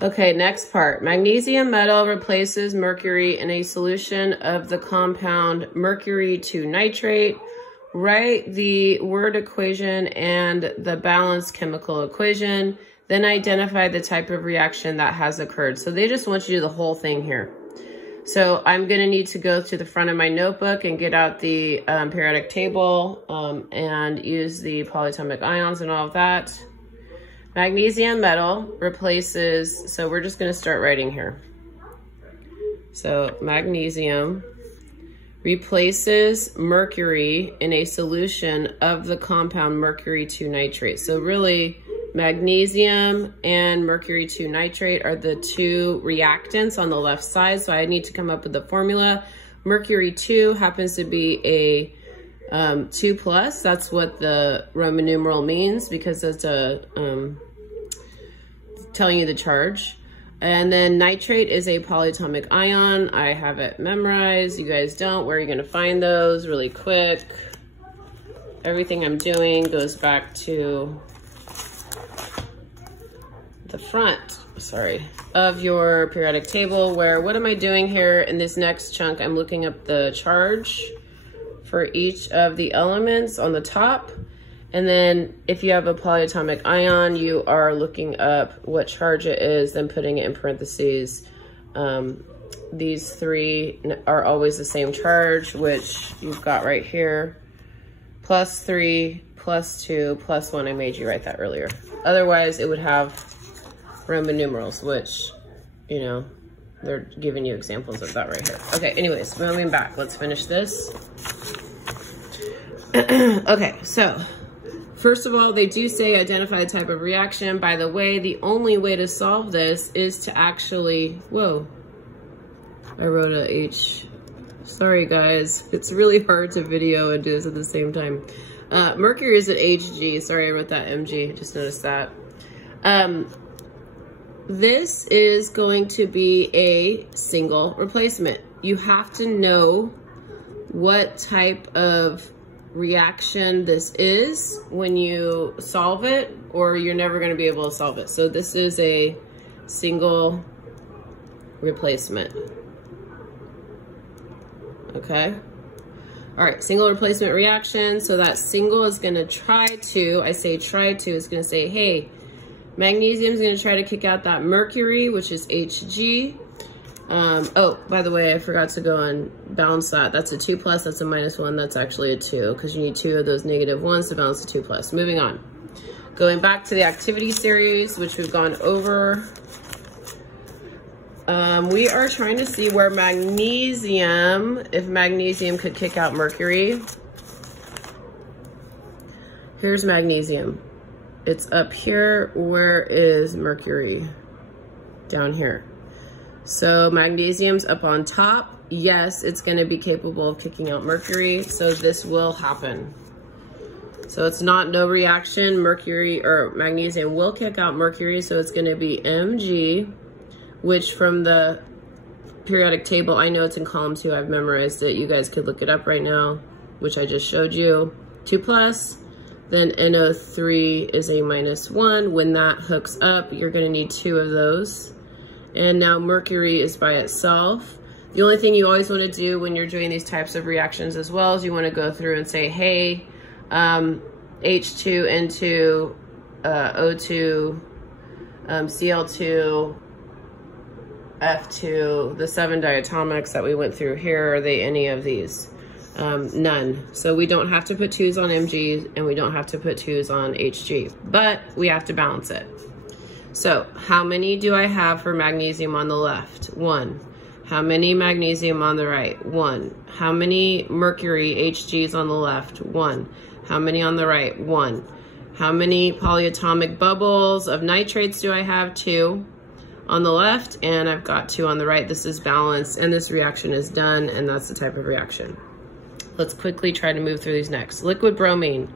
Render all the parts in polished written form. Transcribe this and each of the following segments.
Okay, next part. Magnesium metal replaces mercury in a solution of the compound mercury 2 nitrate. Write the word equation and the balanced chemical equation. Then identify the type of reaction that has occurred. So they just want you to do the whole thing here. So I'm going to need to go to the front of my notebook and get out the periodic table and use the polyatomic ions and all of that. Magnesium metal replaces, so we're just going to start writing here. So magnesium replaces mercury in a solution of the compound mercury 2 nitrate. So really, magnesium and mercury 2 nitrate are the two reactants on the left side. So I need to come up with the formula. Mercury 2 happens to be a 2 plus. That's what the Roman numeral means because it's a telling you the charge. And then nitrate is a polyatomic ion. I have it memorized. You guys don't. Where are you going to find those? Really quick. Everything I'm doing goes back to the front, of your periodic table, where what am I doing here in this next chunk? I'm looking up the charge for each of the elements on the top. And then if you have a polyatomic ion, you are looking up what charge it is, then putting it in parentheses. These three are always the same charge, which you've got right here. +3, +2, +1. I made you write that earlier. Otherwise, it would have Roman numerals, which, you know, they're giving you examples of that right here. Okay, anyways, moving back. Let's finish this. Okay, so first of all, they do say identify the type of reaction. By the way, the only way to solve this is to actually, whoa, I wrote a H. Sorry guys, it's really hard to video and do this at the same time. Mercury is at Hg. Sorry, I wrote that Mg, just noticed that. This is going to be a single replacement. You have to know what type of reaction this is when you solve it, or you're never going to be able to solve it. So this is a single replacement. Okay. All right, single replacement reaction. So that single is going to try to, I say try to, is going to say, hey, magnesium is going to try to kick out that mercury, which is Hg. Oh, by the way, I forgot to go and balance that. That's a 2 plus, that's a -1, that's actually a 2, because you need 2 of those -1s to balance the 2 plus. Moving on. Going back to the activity series, which we've gone over. We are trying to see where magnesium, if magnesium could kick out mercury. Here's magnesium. It's up here. Where is mercury? Down here. So magnesium's up on top. Yes, it's going to be capable of kicking out mercury. So this will happen. So it's not no reaction. Mercury or magnesium will kick out mercury. So it's going to be Mg, which from the periodic table, I know it's in column 2. I've memorized it. You guys could look it up right now, which I just showed you. 2 plus. Then NO3 is a -1. When that hooks up, you're going to need 2 of those. And now mercury is by itself. The only thing you always want to do when you're doing these types of reactions as well is you want to go through and say, hey, H2 into O2, Cl2, F2, the 7 diatomics that we went through here, are they any of these? None. So we don't have to put 2s on Mg and we don't have to put 2s on Hg, but we have to balance it. So how many do I have for magnesium on the left? 1. How many magnesium on the right? 1. How many mercury Hgs on the left? 1. How many on the right? 1. How many polyatomic bubbles of nitrates do I have? 2 on the left, and I've got 2 on the right. This is balanced, and this reaction is done, and that's the type of reaction. Let's quickly try to move through these next. Liquid bromine.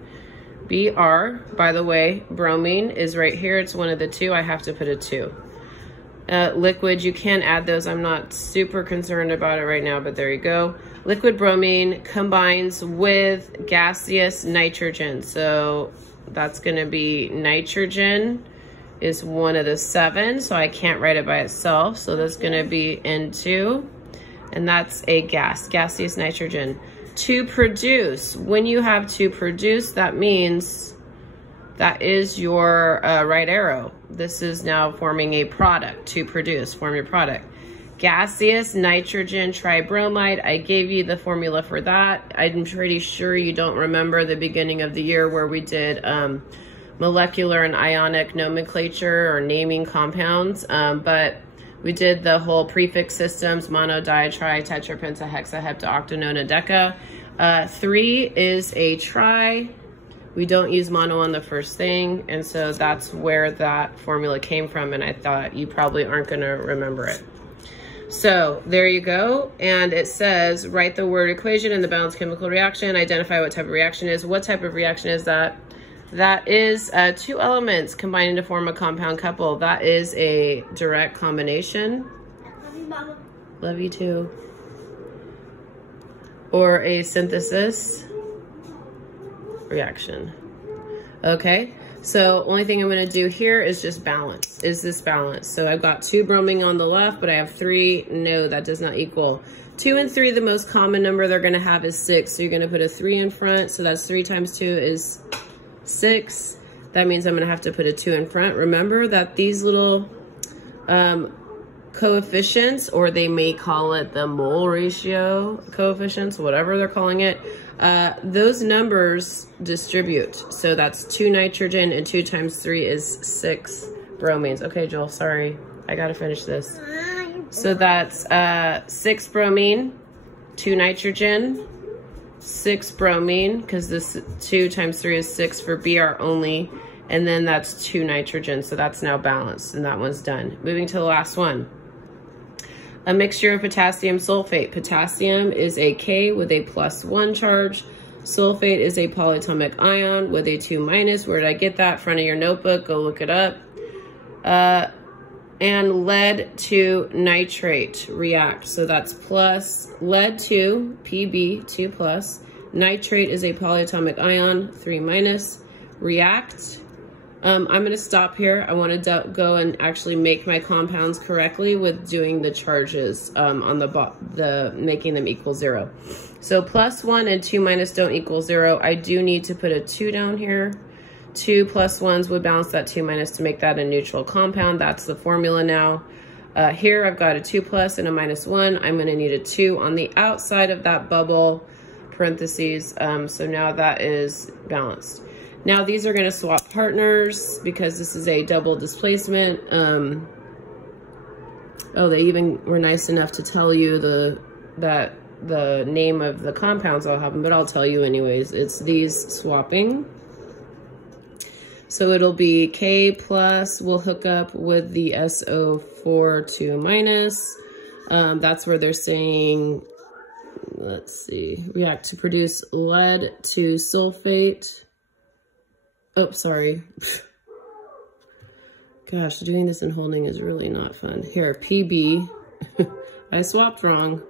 Br, by the way, bromine is right here. It's one of the 2. I have to put a 2. Liquid, you can add those. I'm not super concerned about it right now, but there you go. Liquid bromine combines with gaseous nitrogen. So that's going to be nitrogen is one of the 7, so I can't write it by itself. So that's gonna be N2, and that's a gas, gaseous nitrogen. To produce, when you have to produce, that means that is your right arrow. This is now forming a product. To produce, form your product. Gaseous nitrogen tribromide, I gave you the formula for that. I'm pretty sure you don't remember the beginning of the year where we did molecular and ionic nomenclature or naming compounds, but we did the whole prefix systems, mono, di, tri, tetra, penta, hexa, hepta, octa, nona, deca. 3 is a tri. We don't use mono on the first thing, and so that's where that formula came from, and I thought you probably aren't gonna remember it. So there you go, and it says, write the word equation in the balanced chemical reaction, identify what type of reaction is. What type of reaction is that? That is 2 elements combining to form a compound couple. That is a direct combination. Love you, Mama. Love you too. Or a synthesis reaction. Okay, so only thing I'm gonna do here is just balance. Is this balance? So I've got 2 bromine on the left, but I have 3. No, that does not equal. 2 and 3, the most common number they're gonna have is 6. So you're gonna put a 3 in front. So that's 3 times 2 is 6. That means I'm gonna have to put a 2 in front. Remember that these little coefficients, or they may call it the mole ratio coefficients, whatever they're calling it, those numbers distribute. So that's 2 nitrogen, and 2 times 3 is 6 bromines. Okay, Joel, sorry. I gotta finish this. So that's 6 bromine, 2 nitrogen, 6 bromine, because this 2 times 3 is 6 for Br only, and then that's 2 nitrogen, so that's now balanced, and that one's done. Moving to the last one. A mixture of potassium sulfate. Potassium is a K with a +1 charge. Sulfate is a polyatomic ion with a 2-. Where did I get that? Front of your notebook, go look it up. And lead to nitrate react. So that's plus lead 2, Pb 2+. Nitrate is a polyatomic ion, 3-. React. I'm gonna stop here. I wanna go and actually make my compounds correctly with doing the charges on the making them equal 0. So +1 and 2- don't equal 0. I do need to put a 2 down here. 2 +1s would balance that 2- to make that a neutral compound. That's the formula now. Here I've got a 2+ and a -1. I'm gonna need a 2 on the outside of that bubble, parentheses. So now that is balanced. Now these are gonna swap partners because this is a double displacement. Oh, they even were nice enough to tell you the name of the compounds I'll have them, but I'll tell you anyways. It's these swapping. So it'll be K+ will hook up with the SO4 2-. That's where they're saying, let's see, react to produce lead to sulfate. Oh, sorry. Gosh, doing this and holding is really not fun. Here, PB. I swapped wrong.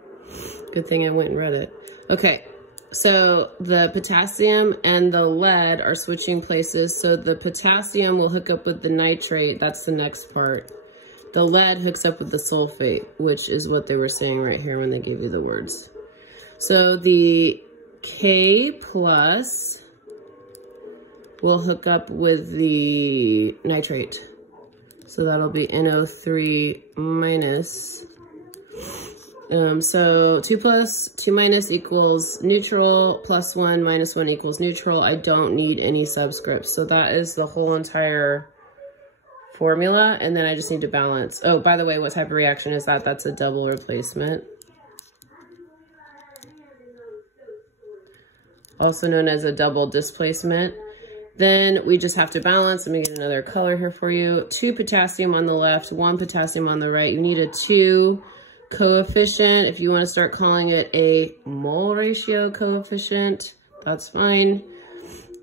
Good thing I went and read it. Okay. So the potassium and the lead are switching places. So the potassium will hook up with the nitrate. That's the next part. The lead hooks up with the sulfate, which is what they were saying right here when they gave you the words. So the K+ will hook up with the nitrate. So that'll be NO3-. So 2+, 2- equals neutral, +1, -1 equals neutral. I don't need any subscripts. So that is the whole entire formula. And then I just need to balance. Oh, by the way, what type of reaction is that? That's a double replacement. Also known as a double displacement. Then we just have to balance. Let me get another color here for you. 2 potassium on the left, 1 potassium on the right. You need a 2 coefficient. If you want to start calling it a mole ratio coefficient, that's fine.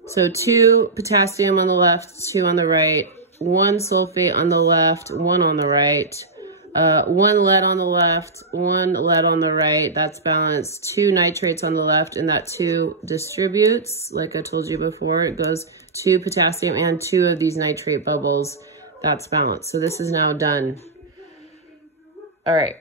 So 2 potassium on the left, 2 on the right, 1 sulfate on the left, 1 on the right, 1 lead on the left, 1 lead on the right. That's balanced. 2 nitrates on the left, and that 2 distributes. Like I told you before, it goes 2 potassium and 2 of these nitrate bubbles. That's balanced. So this is now done. All right.